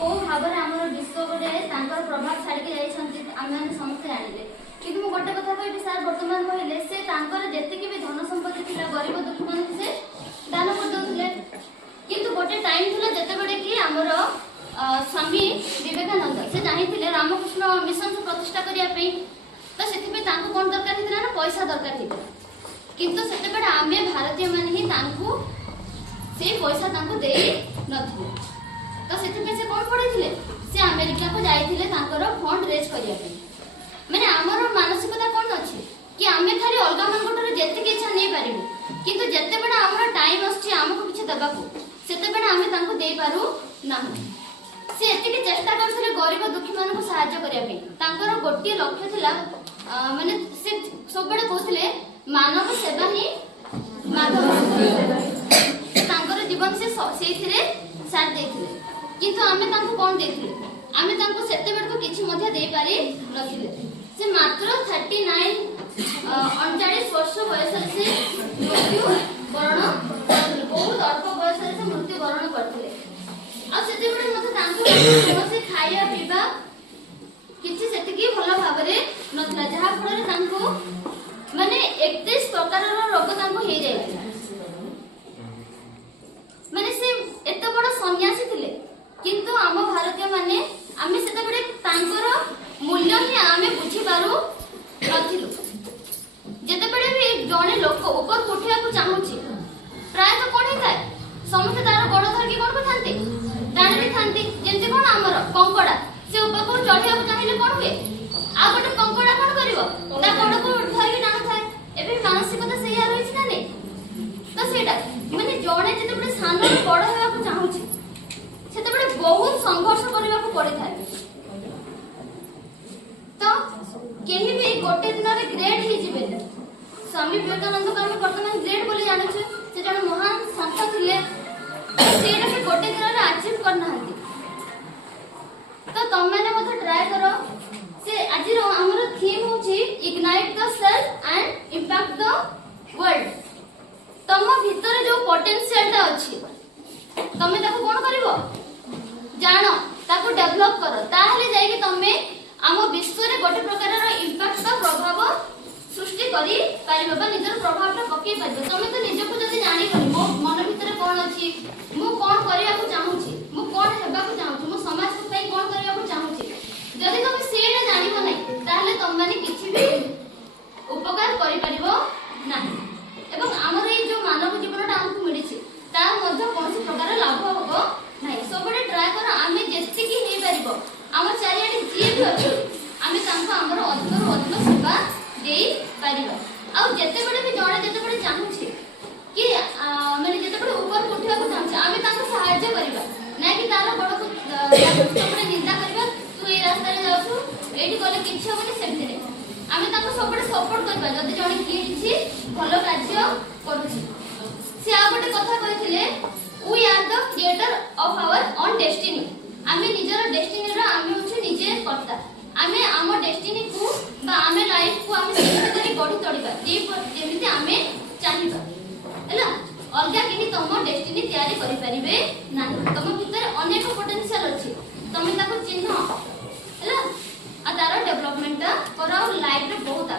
को भाव में आम विश्व गोटे प्रभाव छाड़ी आम समस्त जानिले कि गोटे कथा कह सार बर्तमान कहले से जी भी धन संपत्ति थी गरीब दुखी मान से दान करदे किंतु गोटे टाइम था जिते कि आमर स्वामी विवेकानंद से चाहिए रामकृष्ण मिशन को प्रतिष्ठा करने तो से कौन दरकार ना पैसा दरकार थी किंतु से आम भारतीय मान ही से पैसा दे न तो से कौन पढ़े से अमेरिका को जाइए फंड रेज करने माने आमर मानसिकता कौन अच्छे कि आम खाली अलग मान जितक इच्छा नहीं पारू किंतु जिते बड़ा आमर टाइम आमको किसी देवाक से आम दे पारू ना से एतिक चेष्टा करथिले गरीब दुखी मान को सहायता करने गोटे लक्ष्य थिला माने से सब बड़े कहते मानव सेवा ही माधव तांकर जीवन से साथ देथिले किंतु आमे तांको कोन देथिले आमे तांको सेते बेर को किछि मध्ये दे पारि नथिले से मात्र 39 वर्ष बयस से मृत्यु वरण बहुत अल्प बयस से मृत्यु वरण करथिले आ सेते बेर मते तांको से खाया पीबा किछि सेति की भलो भाबरे नथला जहा फଳରେ तांको माने 31 प्रकार रोग तांको हे जायतिला माने से एत बड़ सन्यासी थिले किंतु आम भारतीय माने आमे सेते बड़े तांकर मूल्य ही आमे बुझी पारू नथिलु जेते बड़े भी जने लोक ऊपर उठिया को चाहूची प्राय तो कोन हे थाए समस्त तार बड़ धरकी कोन को थांती दाणी भी थांती जेंते कोन आमर कंकड़ा से ऊपर को चढ़िया को चाहिले कोन हुए आ गोटे कंकड़ा कोन करिवो ता बड़ को धरकी डाण थाए एबे मानसिकता सेया रहिछ ना नै तो सेटा माने जने जेते बड़े सानो बड़ हेबा को चाहूची सेते बड़े बहुत संघर्ष करबा को पड़े थाए तो केही भी गोटे दिन रे ग्रेड ही जिबे स्वामी विवेकानंद को हम वर्तमान ग्रेड बोली जानु छ से जने महान संत थिले सेटा से गोटे दिन रे अचीव करना हती तो तुम मैंने मत ट्राई करो से आज रो हमर थीम होची ignite the self and impact the world तम भीतर जो पोटेंशियल ता अछि तमे ताको कोन करिवो जानो ताको डेवलप करो ताहले जाई कि तमे आम विश्व रे गोटे प्रकार रो इंपैक्ट का प्रभाव सृष्टि करी पारिबो बा निजर प्रभाव ता पके पारिबो तमे तो निजको जदी जानि पारिबो मन भीतर कोन अछि मु कोन करिया को चाहूची मु कोन हेबा को चाहूची मु समाज को पई कोन करिया को चाहूची जदी तमे सेटा जानिबो नै ताहले तम माने किछि भी उपकार करि पारिबो नाही एवं हमर ए जो मानव जीवनटा हमकु मिलिछि तार मध्य कोनसे प्रकार लाभ होबो नाही सबडे ट्राई कर आमे जेति की हे पारिबो हमर चारियाडी जे भी अछि आमे तांको हमर अधिक सेवा देई पारिबो आ जेते बडे भी जणे जेते बडे चाहूछि कि माने जेते बडे ऊपर उठिया को चाहूछि आमे तांको सहायता करिबा नै कि तार बड को सबडे निंदा करिबा तू ए रास्ता रे जाउछु एठी कोले किछ होबनी सेमति रे आमे तांको सबडे सपोर्ट करबा जदी जणे किछि भलो कार्य करूछि से आ गोटे कथा कहिथिले we are the creator of our own destiny आमे निजर डेस्टिनी रा आमे होछि निजे कर्ता आमे आम डेस्टिनी को बा आमे लाइफ को आमे सेट करी गढी तोड़ीबा जेमिति आमे चाहिबा हैला अलगा केही तम डेस्टिनी तयारी करि परिबे ना तम भीतर अनेक पोटेंशियल अछि तमे ताको चिन्ह हैला आ तार डेवलपमेंट करो लाइफ रे बहुत